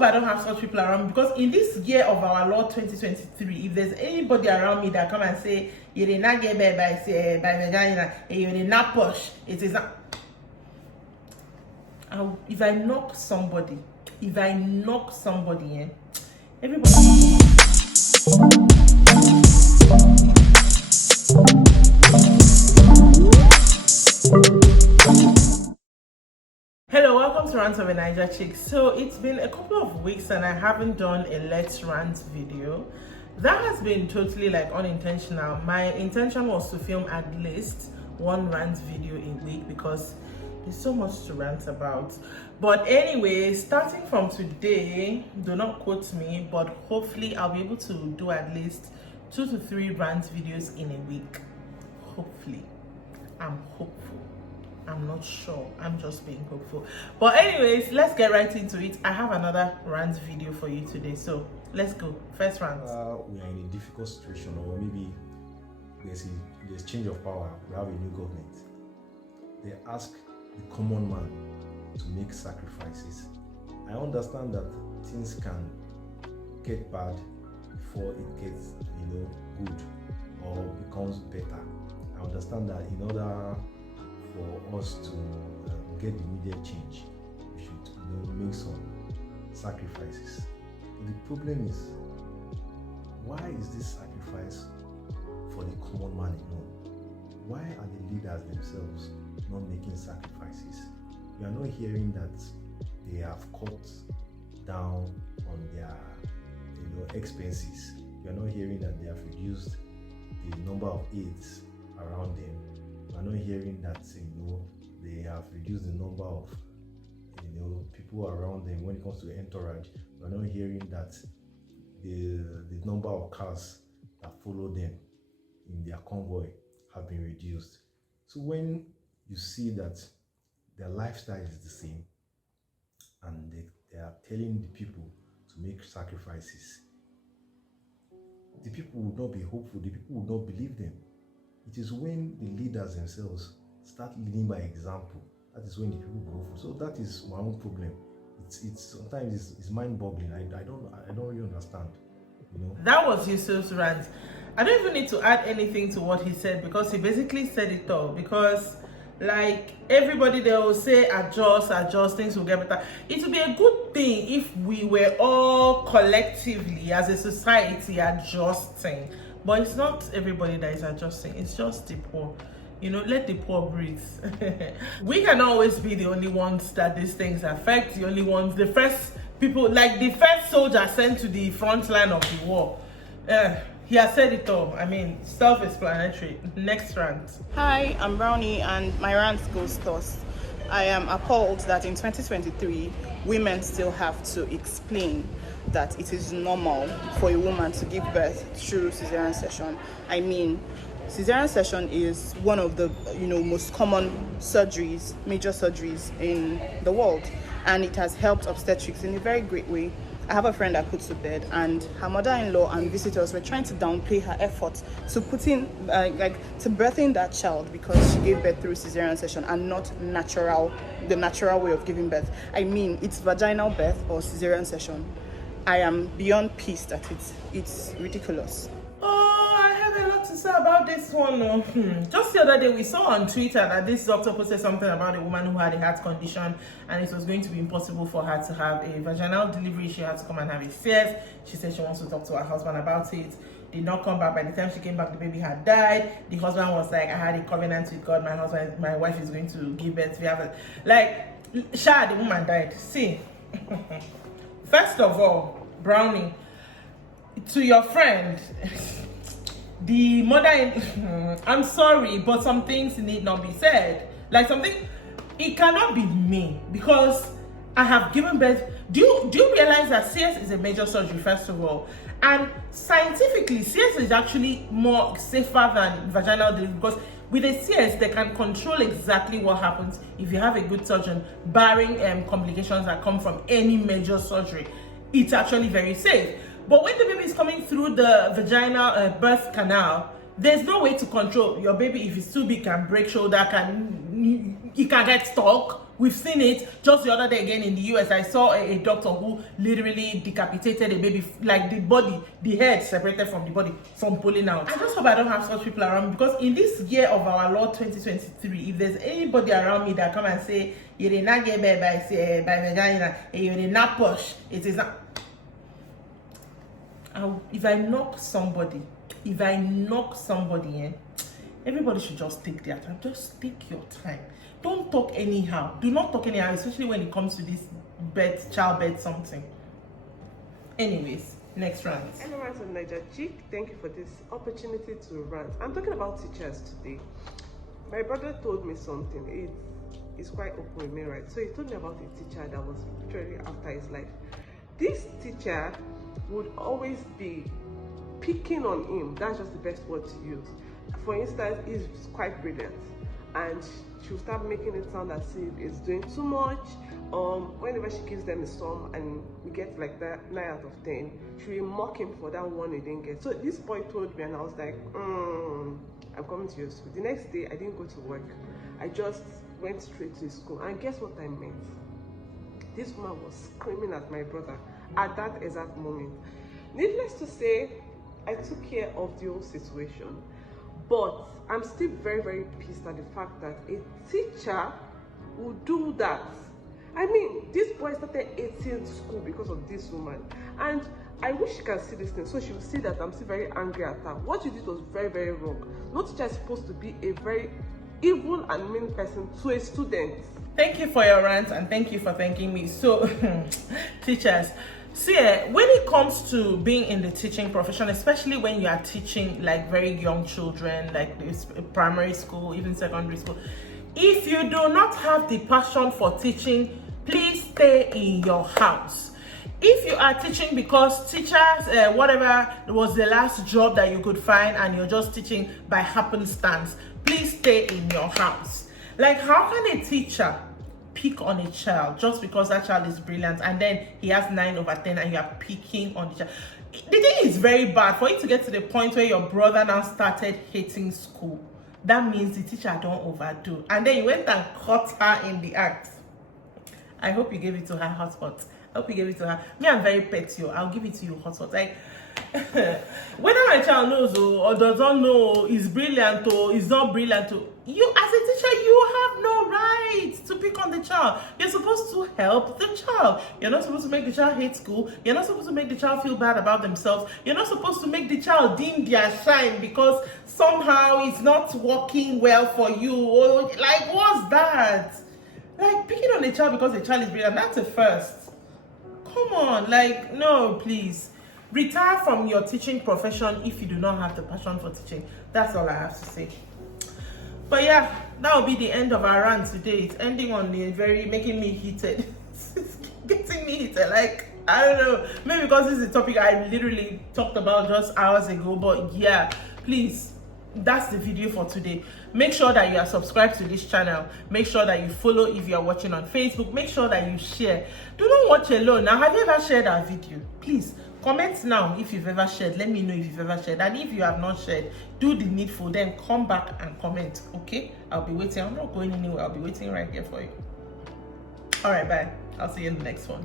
hope I don't have such people around me, because in this year of our Lord 2023, if there's anybody around me that come and say you did not get bed by vagina, you did not push, it is not. If I knock somebody, everybody. Hello, welcome to Rants of a Naija Chic. So it's been a couple of weeks and I haven't done a Let's Rant video. That has been totally like unintentional. My intention was to film at least one rant video a week because there's so much to rant about. But anyway, starting from today, do not quote me, but hopefully I'll be able to do at least 2 to 3 rant videos in a week. Hopefully. I'm hopeful. I'm not sure. I'm just being hopeful. But anyways, let's get right into it. I have another rant video for you today. So let's go. First rant. We are in a difficult situation, or maybe there's change of power. We have a new government. They ask the common man to make sacrifices. I understand that things can get bad before it gets, good or becomes better. I understand that in order for us to get immediate change, we should make some sacrifices. But the problem is, why is this sacrifice for the common man alone? Why are the leaders themselves not making sacrifices? We are not hearing that they have cut down on their expenses. We are not hearing that they have reduced the number of aides around them. We are not hearing that they have reduced the number of people around them when it comes to entourage. We are not hearing that the number of cars that follow them in their convoy have been reduced. So when you see that their lifestyle is the same and they are telling the people to make sacrifices, the people would not be hopeful, the people would not believe them. It is when the leaders themselves start leading by example, that is when the people go hopeful. So that is my own problem. It's sometimes it's mind-boggling. I don't really understand. That was Yusuf's rant. I don't even need to add anything to what he said because he basically said it all. Because like everybody, they will say adjust, things will get better. It would be a good thing if we were all collectively as a society adjusting, but it's not everybody that is adjusting. It's just the poor. Let the poor breathe. We can always be the only ones that these things affect, the only ones, the first people, like the first soldier sent to the front line of the war. He has said it all. I mean, self-explanatory. Next rant. Hi, I'm Brownie and my rant goes thus. I am appalled that in 2023, women still have to explain that it is normal for a woman to give birth through cesarean section. I mean, cesarean section is one of the most common surgeries, major surgeries in the world, and it has helped obstetrics in a very great way. I have a friend I put to bed, and her mother-in-law and visitors were trying to downplay her efforts to to birthing that child because she gave birth through cesarean section and not the natural way of giving birth. I mean, it's vaginal birth or cesarean section. I am beyond pissed at it. It's ridiculous. I have a lot to say about this one. Just the other day, we saw on Twitter that this doctor posted something about a woman who had a heart condition and it was going to be impossible for her to have a vaginal delivery. She had to come and have a CS. She said she wants to talk to her husband about it. Did not come back. By the time she came back, the baby had died. The husband was like, I had a covenant with God. My wife is going to give birth. The woman died. See, first of all, Brownie, to your friend, the mother, I'm sorry, but some things need not be said. It cannot be me because I have given birth. Do you realize that CS is a major surgery, first of all? And scientifically, CS is actually more safer than vaginal delivery because with a CS, they can control exactly what happens if you have a good surgeon, barring complications that come from any major surgery. It's actually very safe. But when the baby is coming through the vaginal birth canal, there's no way to control your baby. If it's too big, can break shoulder, can he can get stuck. We've seen it just the other day again in the US. I saw a doctor who literally decapitated a baby, like the head separated from the body from pulling out. I just hope I don't have such people around me, because in this year of our Lord 2023, if there's anybody around me that come and say you did not get bed by vagina, you did not push, it is not. If I knock somebody, everybody should just take their time. Just take your time. Don't talk anyhow. Do not talk anyhow, especially when it comes to this childbirth something. Anyways, next rant. Hello, Rants and Naija. Chic, thank you for this opportunity to rant. I'm talking about teachers today. My brother told me something. He's quite open with me, right? So he told me about a teacher that was literally after his life. This teacher would always be picking on him. That's just the best word to use. For instance, he's quite brilliant, and she'll start making it sound as if it's doing too much. Whenever she gives them a sum and we get like that 9 out of 10, she will mock him for that one he didn't get. So this boy told me, and I was like, I'm coming to your school. The next day, I didn't go to work. I just went straight to his school, and guess what I met? This woman was screaming at my brother at that exact moment. Needless to say, I took care of the whole situation, but I'm still very, very pissed at the fact that a teacher would do that. I mean, this boy started 18th school because of this woman, and I wish she can see this thing so she will see that I'm still very angry at her. What you did was very, very wrong. No teacher is supposed to be a very evil and mean person to a student. Thank you for your rant, and thank you for thanking me. So, teachers, see, when it comes to being in the teaching profession, especially when you are teaching like very young children, like this primary school, even secondary school, if you do not have the passion for teaching, please stay in your house. If you are teaching because teachers, whatever was the last job that you could find and you're just teaching by happenstance, please stay in your house. Like, how can a teacher pick on a child just because that child is brilliant and then he has 9 over 10 and you are picking on the child? The thing is very bad for you to get to the point where your brother now started hating school. That means the teacher don't overdo, and then you went and caught her in the act. I hope you gave it to her hot. I hope you gave it to her. Me, I'm very petty. I'll give it to you hot. Like, whether my child knows or doesn't know is brilliant or is not brilliant, you as a teacher, you have no right to pick on the child. You're supposed to help the child. You're not supposed to make the child hate school. You're not supposed to make the child feel bad about themselves. You're not supposed to make the child dim their shine because somehow it's not working well for you. Or like, what's that? Like, picking on the child because the child is brilliant, that's a first. Come on, like, no, please. Retire from your teaching profession if you do not have the passion for teaching. That's all I have to say. But yeah, that will be the end of our rant today. It's ending on the making me heated. It's getting me heated. Like, I don't know. Maybe because this is a topic I literally talked about just hours ago. But yeah, please, that's the video for today. Make sure that you are subscribed to this channel. Make sure that you follow if you are watching on Facebook. Make sure that you share. Do not watch alone. Now, have you ever shared our video? Please comment now if you've ever shared. Let me know if you've ever shared, and if you have not shared, do the needful, then come back and comment. Okay, I'll be waiting. I'm not going anywhere. I'll be waiting right here for you. All right, bye. I'll see you in the next one.